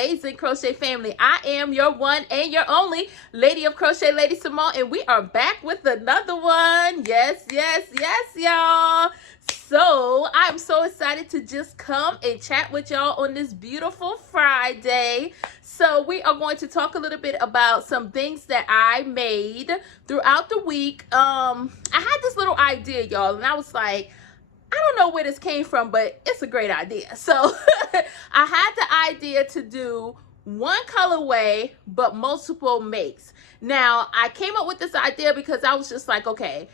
amazing crochet family. I am your one and your only Lady of Crochet, LadySamoan, and we are back with another one. Yes, y'all. So I'm so excited to just come and chat with y'all on this beautiful Friday. So we are going to talk a little bit about some things that I made throughout the week. I had this little idea, y'all, and I was like, I don't know where this came from, but it's a great idea. So I had the idea to do one colorway, but multiple makes. Now, I came up with this idea because I was just like, okay,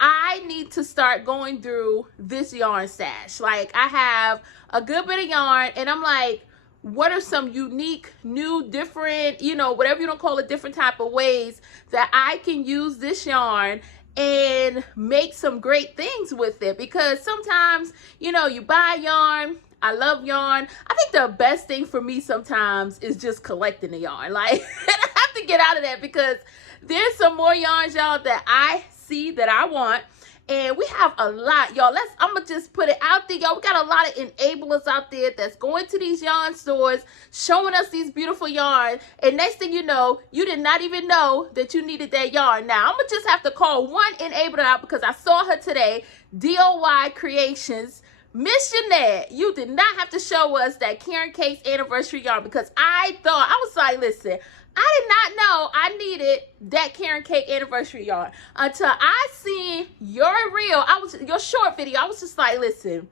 I need to start going through this yarn stash. Like, I have a good bit of yarn, and I'm like, what are some unique, new, different, you know, whatever you don't call it, different type of ways that I can use this yarn and make some great things with it? Because sometimes, you know, you buy yarn. I love yarn. I think the best thing for me sometimes is just collecting the yarn. Like, I have to get out of that because there's some more yarns, y'all, that I see that I want. And we have a lot, y'all. I'm going to just put it out there, y'all. We got a lot of enablers out there that's going to these yarn stores, showing us these beautiful yarns. And next thing you know, you did not even know that you needed that yarn. Now, I'm going to just have to call one enabler out because I saw her today, DOY Creations. Miss Jeanette, you did not have to show us that Karen Cake's anniversary yarn because I was like, listen, I did not know I needed that Karen Cake anniversary yarn until I seen your your short video. I was just like, listen,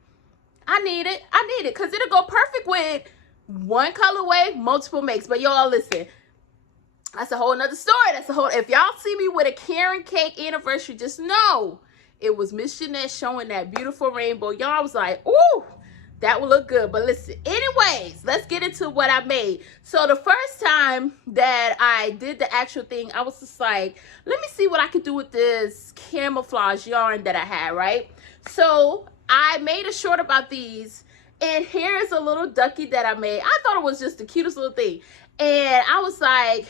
I need it because it'll go perfect with one colorway, multiple makes. But y'all, listen, that's a whole nother story. If y'all see me with a Karen Cake anniversary, just know it was Miss Jeanette showing that beautiful rainbow. Y'all was like, ooh, that will look good. But listen, anyways, let's get into what I made. So the first time that I did the actual thing, I was just like, let me see what I could do with this camouflage yarn that I had, right? So I made a short about these, and here's a little ducky that I made. I thought it was just the cutest little thing. And I was like,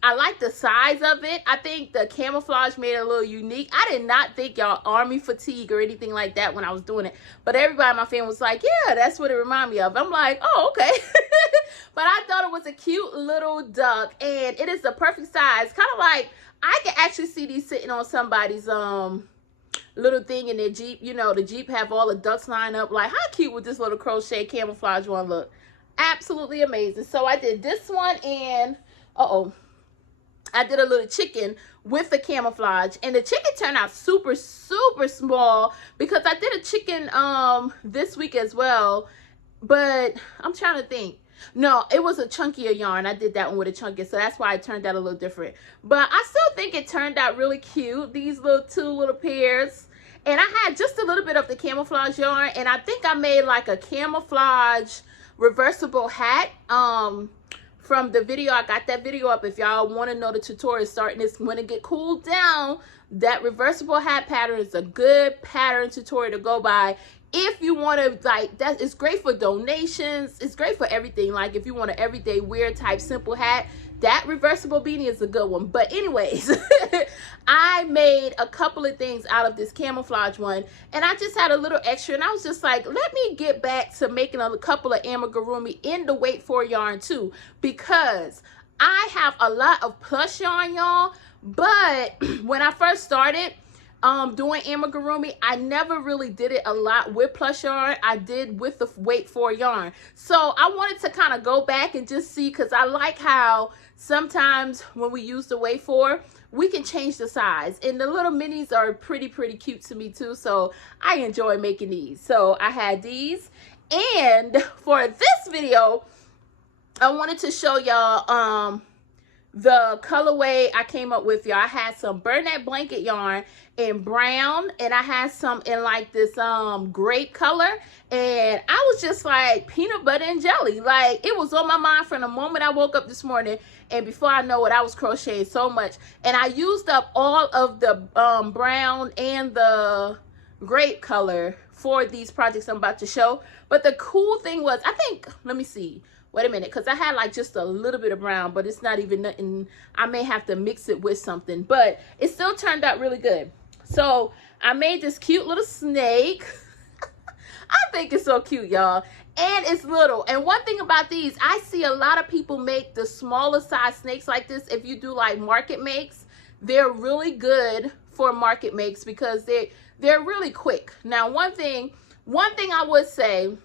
I like the size of it. I think the camouflage made it a little unique. I did not think y'all army fatigue or anything like that when I was doing it. But everybody in my family was like, yeah, that's what it reminded me of. I'm like, oh, okay. But I thought it was a cute little duck. And it is the perfect size. Kind of like, I can actually see these sitting on somebody's little thing in their Jeep. You know, the Jeep have all the ducks lined up. Like, how cute would this little crochet camouflage one look? Absolutely amazing. So I did this one and, I did a little chicken with the camouflage, and the chicken turned out super, super small because I did a chicken this week as well, but I'm trying to think. No, it was a chunkier yarn. I did that one with a chunkier, so that's why it turned out a little different. But I still think it turned out really cute, these two little pairs. And I had just a little bit of the camouflage yarn, and I think I made like a camouflage reversible hat. From the video, I got that video up. If y'all want to know the tutorial starting this when it get cooled down, that reversible hat pattern is a good pattern tutorial to go by. If you want to, like, that is great for donations. It's great for everything. Like, if you want an everyday wear type simple hat, that reversible beanie is a good one. But anyways, I made a couple of things out of this camouflage one, and I just had a little extra, and I was just like, let me get back to making a couple of amigurumi in the wait for yarn too, because I have a lot of plush yarn, y'all. But when I first started doing amigurumi, I never really did it a lot with plush yarn. I did with the wait for yarn. So I wanted to kind of go back and just see, because I like how sometimes when we use the wait for, we can change the size, and the little minis are pretty cute to me too. So I enjoy making these. So I had these, and for this video I wanted to show y'all the colorway I came up with, y'all. I had some Bernat blanket yarn in brown, and I had some in like this grape color, and I was just like peanut butter and jelly. Like, it was on my mind from the moment I woke up this morning, and before I know it, I was crocheting so much, and I used up all of the brown and the grape color for these projects I'm about to show. But the cool thing was, I think, let me see, wait a minute, because I had like just a little bit of brown, but it's not even nothing. I may have to mix it with something, but it still turned out really good. So I made this cute little snake. I think it's so cute, y'all. And it's little. And one thing about these, I see a lot of people make the smaller size snakes like this. If you do like market makes, they're really good for market makes because they're really quick. Now, one thing I would say,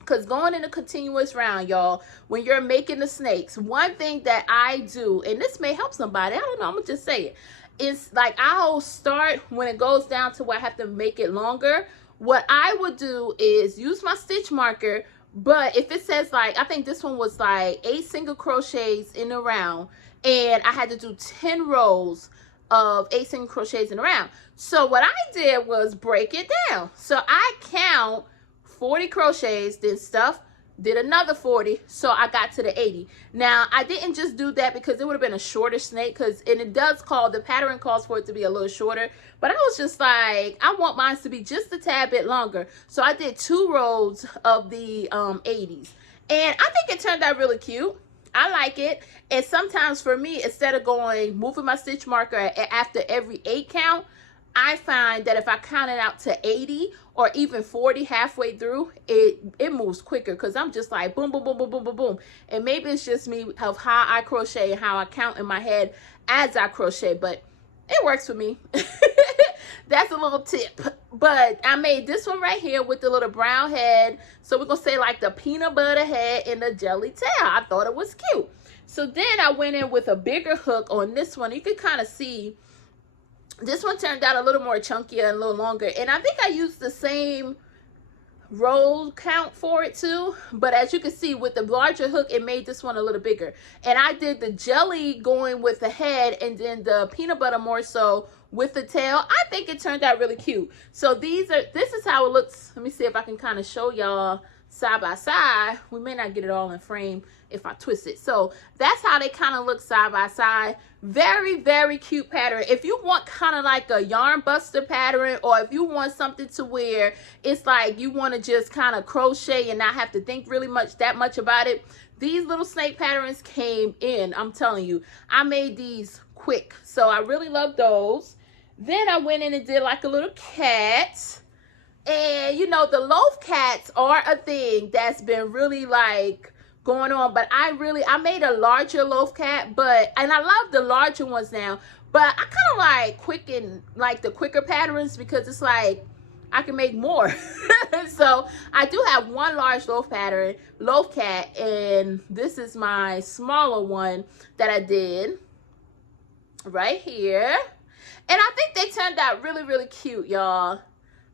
because going in a continuous round, y'all, when you're making the snakes, one thing that I do, and this may help somebody, I don't know, I'm gonna just say it, is like I'll start when it goes down to where I have to make it longer. What I would do is use my stitch marker, but if it says like, I think this one was like 8 single crochets in a round, and I had to do 10 rows of 8 single crochets in a round. So what I did was break it down. So I count 40 crochets, then stuff, did another 40, so I got to the 80. Now, I didn't just do that because it would have been a shorter snake, and it does call, the pattern calls for it to be a little shorter, but I was just like, I want mine to be just a tad bit longer. So I did 2 rows of the 80s, and I think it turned out really cute. I like it. And sometimes for me, instead of moving my stitch marker after every 8 count, I find that if I count it out to 80 or even 40 halfway through, it moves quicker because I'm just like boom, boom, boom, boom, boom, boom, boom. And maybe it's just me of how I crochet and how I count in my head as I crochet, but it works for me. That's a little tip. But I made this one right here with the little brown head. So we're going to say like the peanut butter head and the jelly tail. I thought it was cute. So then I went in with a bigger hook on this one. You can kind of see this one turned out a little more chunkier and a little longer. And I think I used the same roll count for it too. But as you can see, with the larger hook, it made this one a little bigger. And I did the jelly going with the head and then the peanut butter more so with the tail. I think it turned out really cute. So this is how it looks. Let me see if I can kind of show y'all side by side. We may not get it all in frame if I twist it. So that's how they kind of look side by side. Very, very cute pattern. If you want kind of like a yarn buster pattern, or if you want something to where it's like you want to just kind of crochet and not have to think really that much about it, these little snake patterns came in. I'm telling you, I made these quick. So I really love those. Then I went in and did like a little cat. And you know, the loaf cats are a thing that's been really like going on, but I made a larger loaf cat, and I love the larger ones now, but I kind of like the quicker patterns because it's like I can make more. So I do have one large loaf cat, and this is my smaller one that I did right here, and I think they turned out really, really cute, y'all.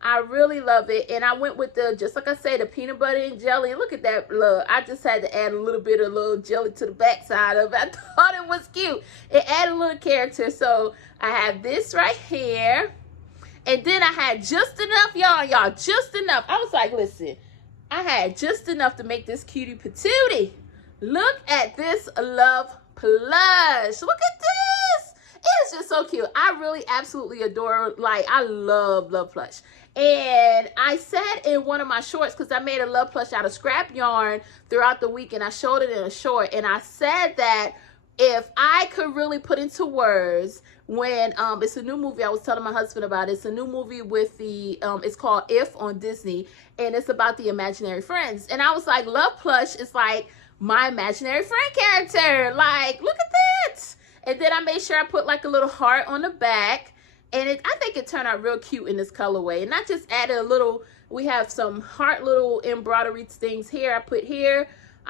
I really love it. And I went with just like I said, the peanut butter and jelly. Look at that. Look, I just had to add a little bit of little jelly to the back side of it. I thought it was cute. It added a little character. So I have this right here. And then I had just enough, y'all, just enough. I was like, listen, I had just enough to make this cutie patootie. Look at this love plush. Look at this. It's just so cute. I really absolutely adore, like, I love plush. And I said in one of my shorts, because I made a love plush out of scrap yarn throughout the week, and I showed it in a short, and I said that if I could really put into words when it's a new movie, I was telling my husband about it. It's a new movie with it's called If on Disney, and it's about the imaginary friends. And I was like, love plush is like my imaginary friend character. Like, look at that. And then I made sure I put like a little heart on the back. And I think it turned out real cute in this colorway. And I just added a little, we have some heart little embroidery things here. I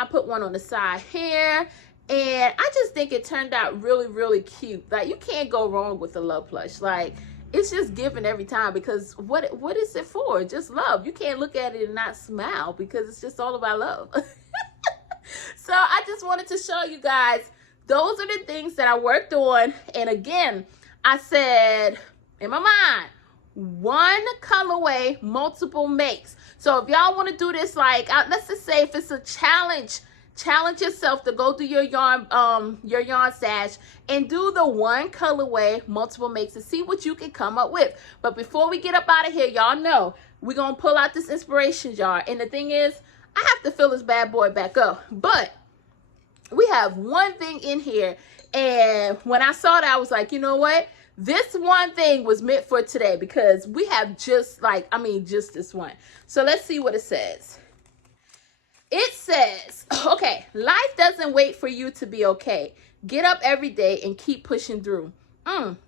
put one on the side here. And I just think it turned out really, really cute. Like, you can't go wrong with a love plush. Like, it's just given every time, because what is it for? Just love. You can't look at it and not smile, because it's just all about love. So I just wanted to show you guys, those are the things that I worked on. And again, I said in my mind, one colorway, multiple makes. So if y'all want to do this, like, let's just say if it's a challenge yourself to go through your yarn stash and do the one colorway, multiple makes, and see what you can come up with. But before we get up out of here, y'all know we're gonna pull out this inspiration jar. And the thing is, I have to fill this bad boy back up. But we have one thing in here, and when I saw that, I was like, you know what? this one thing was meant for today because we have just just this one. So let's see what it says. It says, okay, life doesn't wait for you to be okay. Get up every day and keep pushing through.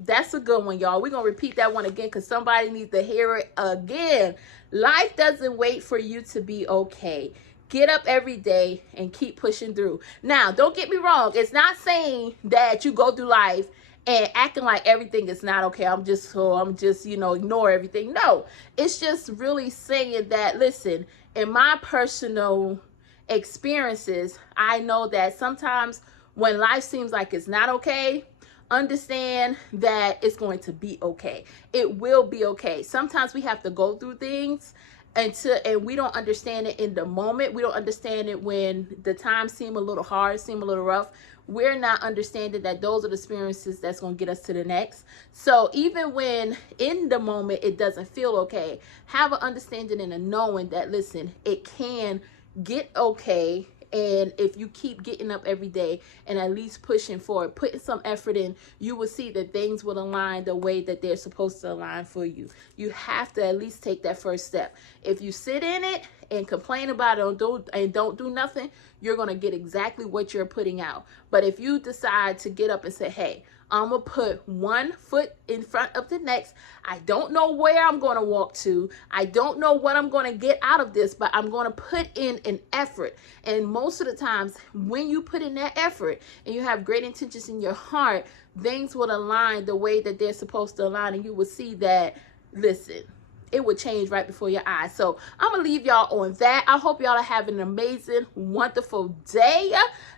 That's a good one, y'all. We're going to repeat that one again because somebody needs to hear it again. Life doesn't wait for you to be okay. Get up every day and keep pushing through. Now, don't get me wrong. It's not saying that you go through life and acting like everything is not okay. I'm just, ignore everything. No, it's just really saying that, listen, in my personal experiences, I know that sometimes when life seems like it's not okay, understand that it's going to be okay. It will be okay. Sometimes we have to go through things and we don't understand it in the moment. We don't understand it when the times seem a little hard, seem a little rough. We're not understanding that those are the experiences that's going to get us to the next. So even when in the moment it doesn't feel okay, have an understanding and a knowing that, listen, it can get okay. And if you keep getting up every day and at least pushing forward, putting some effort in, you will see that things will align the way that they're supposed to align for you. You have to at least take that first step. If you sit in it and complain about it and don't do nothing, you're going to get exactly what you're putting out. But if you decide to get up and say, hey, I'm going to put one foot in front of the next. I don't know where I'm going to walk to. I don't know what I'm going to get out of this, but I'm going to put in an effort. And most of the times when you put in that effort and you have great intentions in your heart, things will align the way that they're supposed to align. And you will see that, listen, it would change right before your eyes. So I'm going to leave y'all on that. I hope y'all are having an amazing, wonderful day.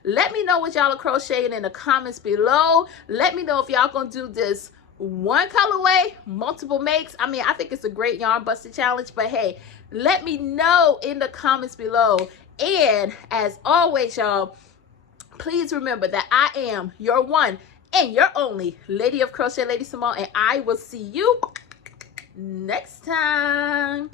Let me know what y'all are crocheting in the comments below. Let me know if y'all going to do this one colorway, multiple makes. I mean, I think it's a great yarn buster challenge, but hey, let me know in the comments below. And as always, y'all, please remember that I am your one and your only Lady of Crochet, LadySamoan, and I will see you next time.